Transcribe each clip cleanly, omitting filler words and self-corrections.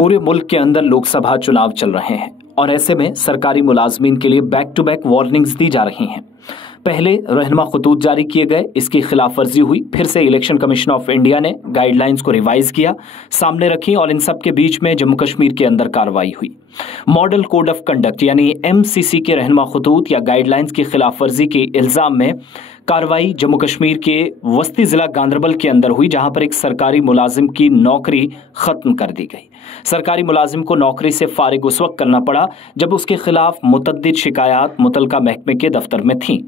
पूरे मुल्क के अंदर लोकसभा चुनाव चल रहे हैं और ऐसे में सरकारी मुलाजमीन के लिए बैक टू बैक वार्निंग्स दी जा रही हैं। पहले रहनुमा खतूत जारी किए गए, इसकी खिलाफ वर्जी हुई, फिर से इलेक्शन कमीशन ऑफ इंडिया ने गाइडलाइंस को रिवाइज किया, सामने रखी और इन सब के बीच में जम्मू कश्मीर के अंदर कार्रवाई हुई। मॉडल कोड ऑफ कंडक्ट यानी MCC के रहनुमा खतूत या गाइडलाइंस की खिलाफ वर्जी के इल्जाम में कार्रवाई जम्मू कश्मीर के वस्ती जिला गांदरबल के अंदर हुई, जहां पर एक सरकारी मुलाजिम की नौकरी खत्म कर दी गई। सरकारी मुलाजिम को नौकरी से फारिग उस वक्त करना पड़ा जब उसके खिलाफ मुतअद्दिद शिकायत मुतलका महकमे के दफ्तर में थीं।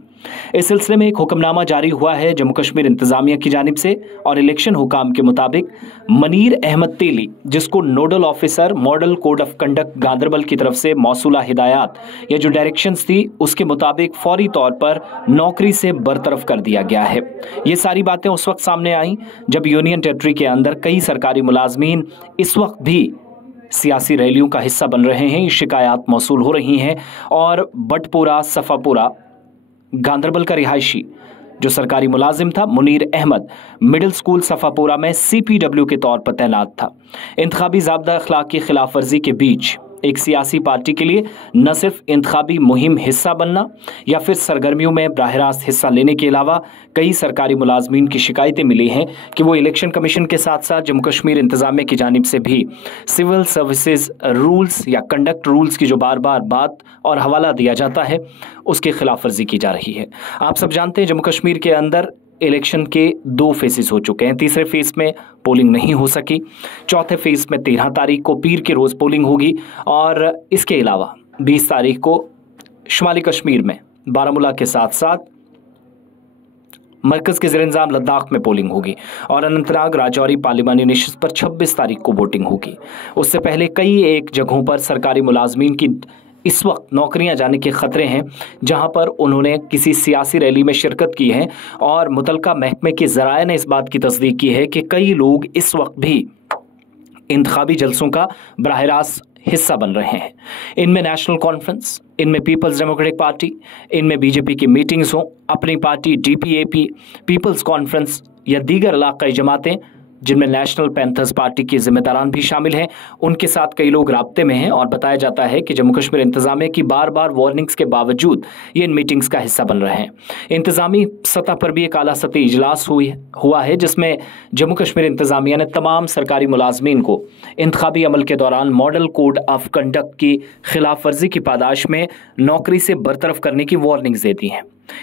इस सिलसिले में एक हुक्मनामा जारी हुआ है जम्मू कश्मीर इंतजामिया की जानिब से और इलेक्शन हुकाम के मुताबिक मनीर अहमद तेली, जिसको nodal officer model code of conduct Ganderbal की तरफ से मौसूला हिदायत या जो डायरेक्शंस थी उसके मुताबिक फौरी तौर पर नौकरी से बरतरफ कर दिया गया है। ये सारी बातें उस वक्त सामने आई जब यूनियन टेरिटरी के अंदर कई सरकारी मुलाजमीन इस वक्त भी सियासी रैलियों का हिस्सा बन रहे हैं। शिकायत मौसूल हो रही हैं और बटपुरा सफापुरा गांदरबल का रिहायशी जो सरकारी मुलाजिम था मुनीर अहमद मिडिल स्कूल सफापुरा में CPW के तौर पर तैनात था। इंतखाबी ज़ाब्ता अखलाक की खिलाफ वर्जी के बीच एक सियासी पार्टी के लिए न सिर्फ इंतखाबी मुहिम हिस्सा बनना या फिर सरगर्मियों में बराह रास्त हिस्सा लेने के अलावा कई सरकारी मुलाजमीन की शिकायतें मिली हैं कि वो इलेक्शन कमीशन के साथ साथ जम्मू कश्मीर इंतजामिया की जानिब से भी सिविल सर्विसेज रूल्स या कंडक्ट रूल्स की जो बार बार बात और हवाला दिया जाता है उसकी खिलाफ वर्जी की जा रही है। आप सब जानते हैं जम्मू कश्मीर के अंदर इलेक्शन के 2 फेजेस हो चुके हैं। तीसरे फेज में पोलिंग नहीं हो सकी, चौथे फेज में 13 तारीख को पीर के रोज पोलिंग होगी और इसके अलावा 20 तारीख को शुमाली कश्मीर में बारामूला के साथ साथ मरकज के ज़ेर इंतज़ाम लद्दाख में पोलिंग होगी और अनंतनाग राजौरी पार्लिमानी नशिस्त पर 26 तारीख को वोटिंग होगी। उससे पहले कई एक जगहों पर सरकारी मुलाजमीन की इस वक्त नौकरियां जाने के खतरे हैं, जहां पर उन्होंने किसी सियासी रैली में शिरकत की है और मुतलका महकमे के ज़राए ने इस बात की तस्दीक की है कि कई लोग इस वक्त भी इंतखाबी जलसों का बराह रास्त हिस्सा बन रहे हैं। इनमें नेशनल कॉन्फ्रेंस, इनमें पीपल्स डेमोक्रेटिक पार्टी, इनमें BJP की मीटिंग्स हों, अपनी पार्टी DPAP, पीपल्स कॉन्फ्रेंस या दीगर इलाक़ाई जमातें जिनमें नेशनल पैंथर्स पार्टी के जिम्मेदारान भी शामिल हैं, उनके साथ कई लोग राब्ते में हैं और बताया जाता है कि जम्मू कश्मीर इंतजामिया की बार बार वार्निंग्स के बावजूद ये इन मीटिंग्स का हिस्सा बन रहे हैं। इंतजामी सतह पर भी एक आला सतही इजलास हुआ है जिसमें जम्मू कश्मीर इंतजामिया ने तमाम सरकारी मुलाजमीन को इंतखाबी अमल के दौरान मॉडल कोड ऑफ कंडक्ट की खिलाफ वर्जी की पादाश में नौकरी से बरतरफ करने की वार्निंग्स देती हैं।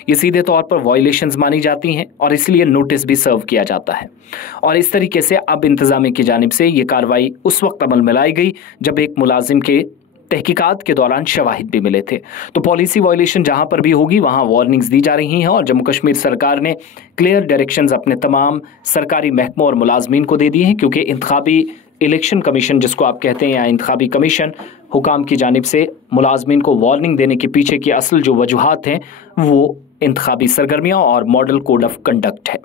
ये सीधे तौर पर वायलेशंस मानी जाती हैं और इसलिए नोटिस भी सर्व किया जाता है और इस तरीके से अब इंतजामिया की जानिब से ये कार्रवाई उस वक्त अमल में लाई गई जब एक मुलाजिम के तहकीकात के दौरान शवाहिद भी मिले थे। तो पॉलिसी वायलेशन जहां पर भी होगी वहां वार्निंग्स दी जा रही हैं और जम्मू कश्मीर सरकार ने क्लियर डायरेक्शंस अपने तमाम सरकारी महकमों और मुलाजमीन को दे दिए हैं, क्योंकि इंतखाबी इलेक्शन कमीशन जिसको आप कहते हैं या इंतखाबी कमीशन हुकाम की जानिब से मुलाजमीन को वार्निंग देने के पीछे की असल जो वजूहात हैं वो इंतखाबी सरगर्मियाँ और मॉडल कोड ऑफ कंडक्ट है।